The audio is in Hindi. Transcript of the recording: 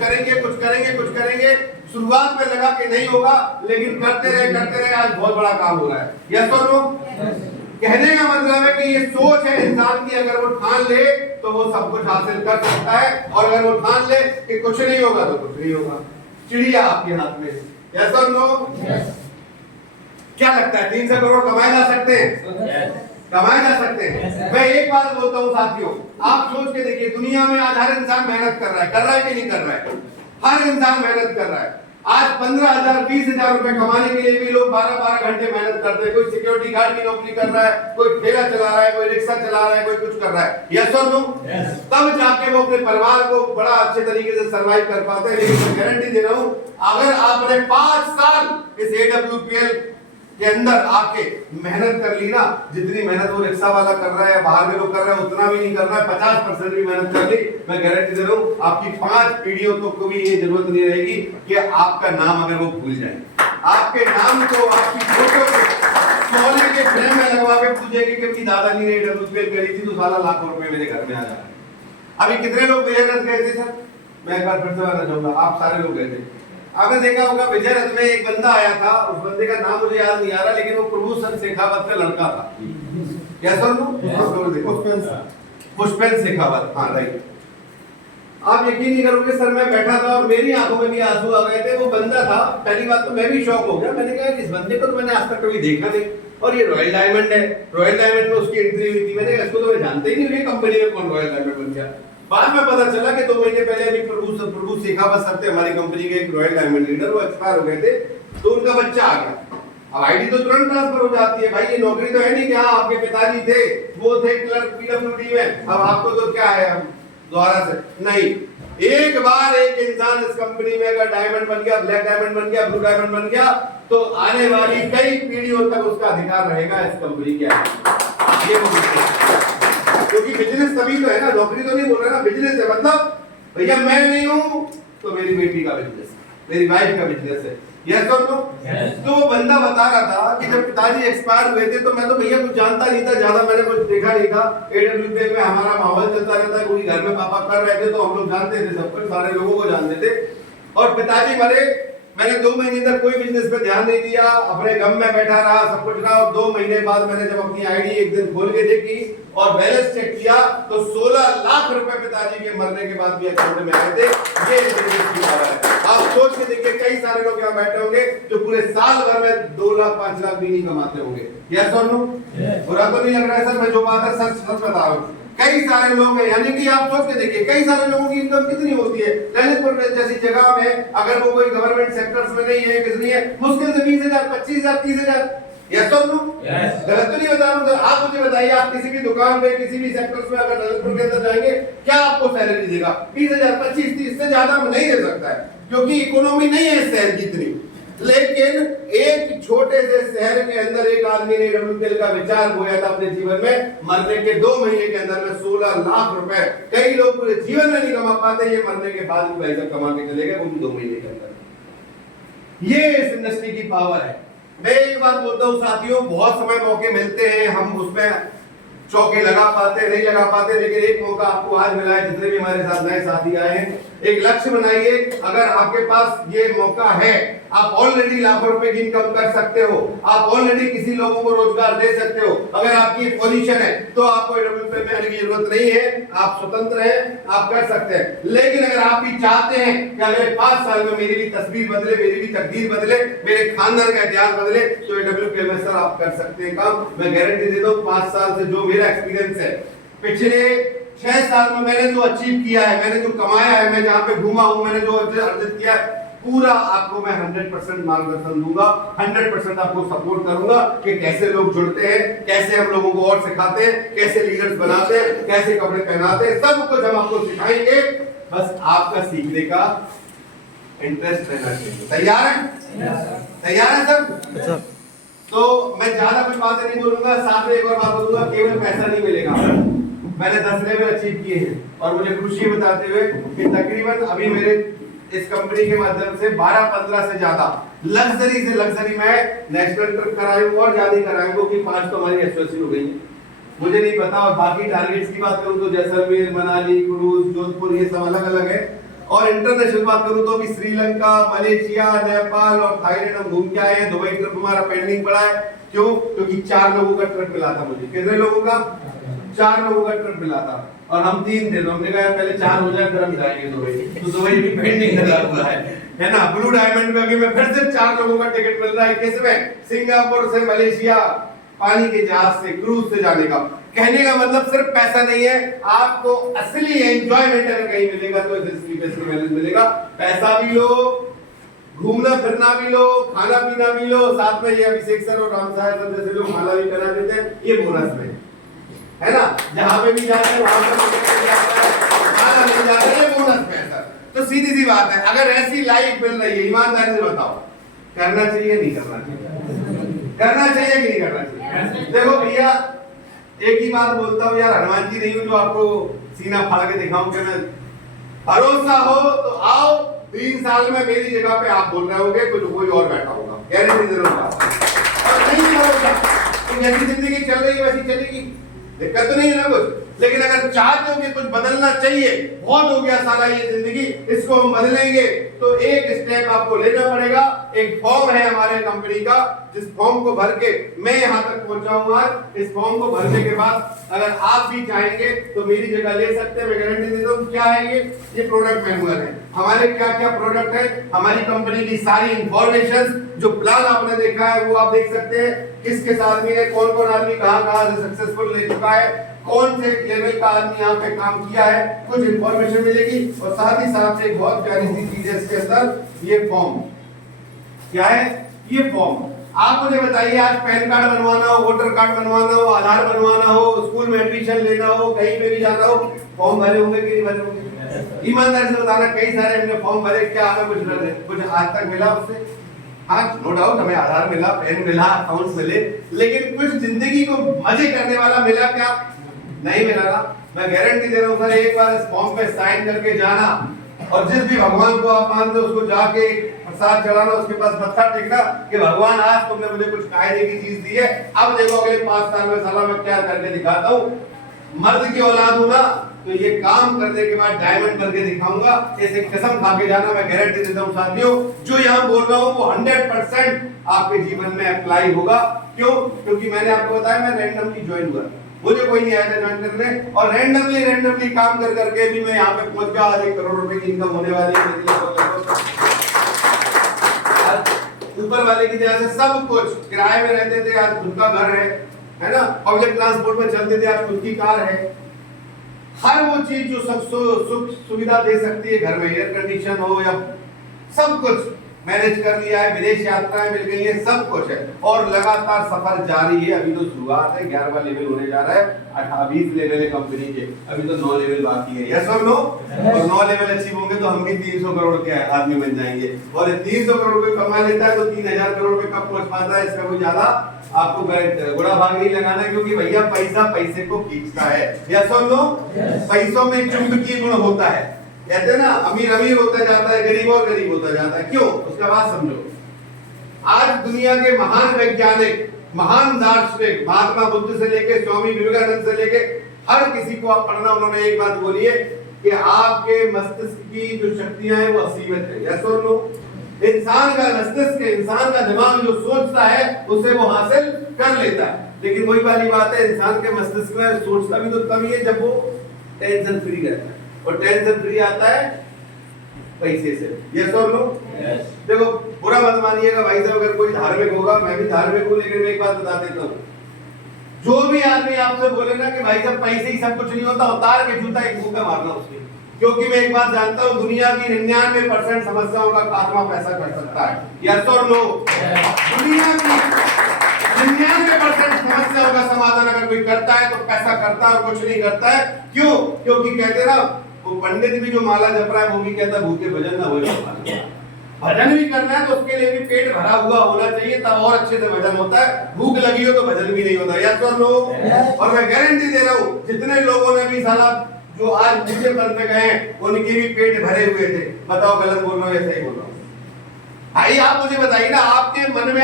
करेंगे। शुरुआत में लगा कि नहीं होगा, लेकिन करते रहे आज बहुत बड़ा काम हो रहा है। यस और नो? कहने का मतलब है कि ये सोच है इंसान की, अगर वो ठान ले तो वो सब कुछ हासिल कर सकता है, और अगर वो ठान ले कि कुछ नहीं होगा तो कुछ नहीं होगा। चिड़िया आपके हाथ में। यस और नो? क्या लगता है 300 करोड़ कमाए जा सकते हैं? कमाए जा सकते हैं। मैं एक बात बोलता हूँ साथियों, आप सोच के देखिए, दुनिया में आज हर इंसान मेहनत कर रहा है कि नहीं कर रहा है? हर इंसान मेहनत कर रहा है। आज 15,000 20,000 रुपए कमाने के लिए भी लोग 12-12 घंटे मेहनत करते हैं। कोई सिक्योरिटी गार्ड की नौकरी कर रहा है, कोई ठेला चला रहा है, कोई रिक्शा चला रहा है, कोई कुछ कर रहा है। यस और नो? तब जाके वो अपने परिवार को बड़ा अच्छे तरीके से सर्वाइव कर पाते हैं। लेकिन मैं गारंटी दे रहा हूँ, अगर आपने 5 साल इस AWPL के अंदर आके मेहनत कर ली ना, जितनी मेहनत वो रिक्शा वाला कर रहा है, बाहर के लोग कर रहे हैं, उतना भी नहीं करना है। 50% भी मेहनत कर ली, मैं गारंटी दे रहा हूँ आपकी 5 पीढ़ियों तो कभी ये जरूरत नहीं रहेगी कि आपका नाम अगर वो भूल जाए। आपके नाम को, आपकी फोटो को सोने के फ्रेम में लगवा के पूछेगी कि अपनी दादाजी ने AWPL करी थी तो साला लाखों रुपए मेरे घर में आ जाए। अभी कितने लोग विजय रथ गए थे सर? मैं एक बार फिर से बताना चाहूंगा, आप सारे लोग गए थे। आपने देखा होगा विजय रथ में एक बंदा आया था, उस बंदे का नाम मुझे याद नहीं आ रहा, लेकिन वो प्रभु सन शेखावत का लड़का था। क्या सर? पुष्पेंद्र शेखावत, हाँ राइट। आप यकीन नहीं करोगे सर, मैं बैठा था और मेरी आंखों में भी आंसू आ गए थे। वो बंदा था, पहली बात तो मैं भी शॉक हो गया। मैंने कहा इस बंदे को तो मैंने आज तक कभी देखा नहीं, और ये रॉयल डायमंड है। रॉयल डायमंड में उसकी एंट्री हुई थी, मैंने कहा इसको तो मैं जानते ही नहीं, कंपनी में कौन रॉयल डायमंड बन गया। बाद में पता चला कि 2 महीने पहले अभी प्रभु शेखावत सर थे, हमारी कंपनी के एक रॉयल डायमंड लीडर, वो एक्सपायर हो गए थे, तो उनका बच्चा आ गया। अब आईडी तो तुरंत ट्रांसफर हो जाती है भाई, ये नौकरी तो है नहीं कि हाँ आपके पिताजी थे, वो थे क्लर्क PWD में, अब आपको तो क्या है दोबारा से नहीं। एक बार एक इंसान इस कंपनी में अगर डायमंड बन गया, ब्लैक डायमंड बन गया, ब्लू डायमंड बन गया, तो आने वाली कई पीढ़ियों तक उसका अधिकार रहेगा इस कंपनी के आगे। ये क्योंकि बिजनेस तभी तो है ना, नौकरी तो नहीं बोल रहा ना, बिजनेस है। मतलब भैया मैं नहीं हूं तो मेरी बेटी का बिजनेस है, मेरी वाइफ का बिजनेस है। यस और नो? तो वो बंदा बता रहा था कि जब पिताजी एक्सपायर हुए थे तो मैं तो भैया कुछ जानता नहीं था, ज्यादा मैंने कुछ देखा नहीं था। AWPL में हमारा माहौल चलता रहता है, कोई घर में पापा कर रहे थे तो हम लोग जानते थे, सब कुछ सारे लोगों को जानते थे। और पिताजी मरे, मैंने 2 महीने तक कोई बिजनेस पे ध्यान नहीं दिया, अपने गम में बैठा रहा, सब कुछ रहा। और 2 महीने बाद मैंने जब अपनी आईडी एक दिन खोल के देखी और बैलेंस चेक किया तो 16 लाख रुपए पिताजी के मरने के बाद भी अकाउंट में आए थे। ये बिजनेस की पावर है। आप सोच के देखिए, कई सारे लोग यहाँ बैठे होंगे जो पूरे साल भर में 2 लाख 5 लाख भी नहीं कमाते होंगे। यस और नो? बुरा तो नहीं लग रहा है सर? मैं जो बात है सच बता रहा हूँ। कई सारे लोग हैं, यानी कि आप सोच के देखिए कई सारे लोगों की इनकम कितनी होती है। ललितपुर जैसी जगह में अगर वो कोई गवर्नमेंट सेक्टर्स में नहीं है, कितनी है, मुश्किल से 20,000 25,000 30,000। यस और नो? गलत तो नहीं बता रहा हूं? आप मुझे बताइए, आप किसी भी दुकान में किसी भी सेक्टर्स में अगर ललितपुर के अंदर जाएंगे, क्या आपको सैलरी देगा? 20,000 25 30 से ज्यादा नहीं दे सकता है, क्योंकि इकोनॉमी नहीं है इस शहर की इतनी। लेकिन एक छोटे से शहर के अंदर एक आदमी ने AWPL का विचार बोया था अपने जीवन में, मरने के 2 महीने के अंदर में 16 लाख रुपए। कई लोग पूरे जीवन में नहीं कमा पाते, ये मरने के बाद भी पैसा कमा के चले गए, वो भी 2 महीने के अंदर। ये इस इंडस्ट्री की पावर है। मैं एक बात बोलता हूँ साथियों, बहुत समय मौके मिलते हैं, हम उसमें चौके लगा पाते नहीं लगा पाते, लेकिन एक मौका आपको आज मिला है। जितने भी हमारे साथ नए साथी आए हैं, एक लक्ष्य बनाइए। अगर आपके पास ये मौका है, आप ऑलरेडी लाखों रुपए की इनकम कर सकते हो, आप ऑलरेडी किसी लोगों को रोजगार दे सकते हो। अगर आपकी पोजीशन है तो आपको AWPL में आने की जरूरत नहीं है, आप स्वतंत्र हैं, आप कर सकते हैं। लेकिन अगर आप भी चाहते हैं कि अगले 5 साल में मेरी भी तस्वीर बदले, मेरी भी तकदीर बदले, मेरे खानदान का इतिहास बदले, तो AWPL में सर आप कर सकते हैं काम। मैं गारंटी देता हूं, 5 साल से जो मेरा एक्सपीरियंस है, पिछले 6 साल में मैंने जो अचीव किया है, मैंने जो कमाया है, मैं जहां पे घूमा हूं, मैंने जो अर्जित किया है, पूरा आपको मैं 100% मार्गदर्शन दूंगा, 100% आपको सपोर्ट करूंगा कि कैसे लोग जुड़ते हैं, कैसे हम लोगों को और सिखाते हैं, कैसे लीडर्स बनाते हैं, कैसे कपड़े पहनाते हैं, सब कुछ हम आपको सिखाएंगे। बस आपका सीखने का इंटरेस्ट रहना चाहिए। तैयार है? तैयार है सर? तो मैं ज्यादा कुछ बातें नहीं बोलूंगा, साथ में एक और बात बोलूंगा, केवल पैसा नहीं मिलेगा। मैंने 10 लेवल अचीव किए हैं और मुझे खुशी बताते हुए कि तकरीबन अभी मेरे इस कंपनी के माध्यम से 12-15 से ज्यादा लग्जरी से लग्जरी में नेशनल ट्रिप कराई हूं, और ज्यादा कराई हूं कि 5 तो हमारी एसोसिएशन हो गई है। मुझे नहीं पता, और बाकी टारगेट्स की बात करूं तो जैसलमेर, मनाली, कुरूज, जोधपुर, ये सब अलग अलग है। और इंटरनेशनल बात करूं तो अभी श्रीलंका, मलेशिया, नेपाल और थाईलैंड हम घूम के आए हैं। दुबई ट्रिप हमारा पेंडिंग पड़ा है। क्यों? क्योंकि 4 लोगों का ट्रिप मिला था मुझे। कितने लोगों का? 4 लोगों का ट्रिप मिला था और हम 3 थे। तो हमने कहा पहले 4 हो जाए फिर हम जाएंगे दुबई। तो दुबई भी पेंडिंग लगा हुआ है ना। ब्लू डायमंड में अभी मैं फिर से 4 लोगों का टिकट मिल रहा है। किसमें? सिंगापुर से मलेशिया, पानी के जहाज से, क्रूज से जाने का। कहने का मतलब सिर्फ पैसा नहीं है, आपको असली एंजॉयमेंट अगर कहीं मिलेगा तो इस मिलेगा। पैसा भी लो, घूमना फिरना भी लो, खाना पीना भी लो, साथ में ये अभिषेक सर और राम साहब सब जैसे लोग खाना भी करा देते हैं, ये बोनस में है ना। जहां पे भी जाते हैं वहां पर खाना मिल जाता है, ये बोनस में है सर। तो सीधी सी बात है, अगर ऐसी लाइफ मिल रही है, ईमानदारी से बताओ करना चाहिए नहीं करना चाहिए? करना चाहिए कि नहीं करना चाहिए? देखो भैया एक ही बात बोलता हूँ यार, हनुमान जी नहीं हूँ जो आपको सीना फाड़ के दिखाऊं कि मैं। भरोसा हो तो आओ, 3 साल में मेरी जगह पे आप बोल रहे होंगे, कुछ कोई और बैठा होगा, गारंटी जरूर होगा। और नहीं भरोसा तो जैसी जिंदगी चल रही है वैसी चलेगी, दिक्कत तो नहीं है ना कुछ। लेकिन अगर चाहते हो कि कुछ बदलना चाहिए, बहुत हो गया साला ये जिंदगी, इसको हम बदलेंगे, तो एक स्टेप आपको लेना पड़ेगा। एक फॉर्म है हमारे कंपनी का, जिस फॉर्म को भर के मैं यहाँ तक पहुंचा हूँ आज। इस फॉर्म को भरने के बाद अगर आप भी चाहेंगे तो मेरी जगह ले सकते हैं, मैं गारंटी देता हूँ। क्या है ये प्रोडक्ट मैनुअल है। हमारे क्या क्या प्रोडक्ट है, हमारी कंपनी की सारी इंफॉर्मेशन, जो प्लान आपने देखा है वो आप देख सकते हैं। किस किस आदमी ने, कौन कौन आदमी कहाँ से सक्सेसफुल ले चुका है, कौन से लेवल का आदमी यहाँ पे काम किया है, कुछ इंफॉर्मेशन मिलेगी। और साथ ही साथ एक बहुत प्यारी सी चीज है इसके अंदर, ये फॉर्म। क्या है ये फॉर्म? आप मुझे बताइए, आज पैन कार्ड बनवाना हो, वोटर कार्ड बनवाना हो, आधार बनवाना हो, स्कूल में एडमिशन लेना हो, कहीं पे भी जाना हो, फॉर्म भरे होंगे कि नहीं भरे होंगे? ईमानदारी से बताना, कई सारे हमने फॉर्म भरे, क्या हमें कुछ आज तक मिला उससे? हाँ नो डाउट हमें आधार मिला, पैन मिला, अकाउंट मिले, लेकिन कुछ जिंदगी को मजे करने वाला मिला क्या? नहीं मिला ना। मैं गारंटी दे रहा हूँ सर, एक बार इस फॉर्म पे साइन करके जाना और जिस भी भगवान को आप मानते हो उसको जाके प्रसाद चढ़ाना, उसके पास मत्था टेकना कि भगवान आज तुमने मुझे कुछ कायदे की चीज दी है, अब देखो अगले 5 साल में साला मैं क्या करके दिखाता हूँ। मर्द की औलाद हूं ना, तो ये काम करने के बाद डायमंड करके दिखाऊंगा। ऐसे कसम खा के जाना, मैं गारंटी देता हूँ साथियों, जो यहाँ बोल रहा हूँ वो 100% आपके जीवन में अप्लाई होगा। क्यों? क्योंकि मैंने आपको बताया मैं रैंडमली ज्वाइन हुआ, मुझे कोई नहीं आया था ज्वाइन करने, और रैंडमली काम कर करके भी मैं यहाँ पे पहुंच गया। आज 1 करोड़ रुपए की इनकम होने वाली है। ऊपर वाले की तरह से सब कुछ, किराए में रहते थे आज खुद का घर है ना, पब्लिक ट्रांसपोर्ट में चलते थे आज खुद की कार है। हर वो चीज जो सब सुख सुविधा दे सकती है घर में, एयर कंडीशन हो या सब कुछ मैनेज कर लिया है, विदेश यात्राएं मिल गई है, सब कुछ है। और लगातार सफर जारी है। अभी तो शुरुआत है, 11वां लेवल होने जा रहा है, 20 लेवल है कंपनी के, अभी तो 9 लेवल बाकी है। यस और नो? और 9 लेवल अचीव होंगे तो हम भी 300 करोड़ के आदमी बन जाएंगे। और 300 करोड़ रुपए कमा लेता है तो 3000 करोड़ रुपए कब पहुंच पाता है, इसका कोई ज्यादा आपको गुड़ा भाग नहीं लगाना, क्योंकि भैया पैसा पैसे को खींचता है। यस और नो? पैसों में चुंबकीय गुण होता है, कहते हैं ना, अमीर अमीर होता जाता है, गरीब और गरीब होता जाता है। क्यों? उसका बात समझो। आज दुनिया के महान वैज्ञानिक, महान दार्शनिक, महात्मा बुद्ध से लेके स्वामी विवेकानंद से लेके हर किसी को आप पढ़ना, उन्होंने एक बात बोली है कि आपके मस्तिष्क की जो शक्तियां हैं वो असीमित है। यस और नो? इंसान का मस्तिष्क, इंसान का दिमाग जो सोचता है उसे वो हासिल कर लेता है। लेकिन वही वाली बात है, इंसान के मस्तिष्क में सोचता भी तो तभी है जब वो टेंशन फ्री रहता है, और टेंशन फ्री आता है पैसे से। यस और नो? देखो बुरा मत मानिएगा भाई साहब, अगर कोई धार्मिक होगा, मैं भी धार्मिक हूँ, लेकिन मैं एक बात बता देता हूँ, जो भी आदमी आपसे बोले ना कि भाई साहब पैसे ही सब कुछ नहीं होता, उतार के जूता एक मुंह पे मारना उसके। क्योंकि मैं एक बात जानता हूँ, दुनिया की 99% समस्याओं का खात्मा पैसा कर सकता है। यस और नो? दुनिया की 99% समस्याओं का समाधान अगर कोई करता है तो पैसा करता है, और कुछ नहीं करता है। क्यों? क्योंकि कहते ना, वो पंडित भी जो माला जप रहा है वो भी कहता है भूखे भजन ना हो जाए। भजन भी करना है तो उसके लिए भी पेट भरा हुआ होना चाहिए, तब और अच्छे से भजन होता है। भूख लगी हो तो भजन भी नहीं होता। यस और नो? और मैं गारंटी दे रहा हूँ, जितने लोगों ने भी साला जो आज भूखे पल पे गए उनके भी पेट भरे हुए थे। बताओ गलत बोल रहा हूँ या सही बोल रहा हूँ? भाई आप मुझे बताइए ना, आपके मन में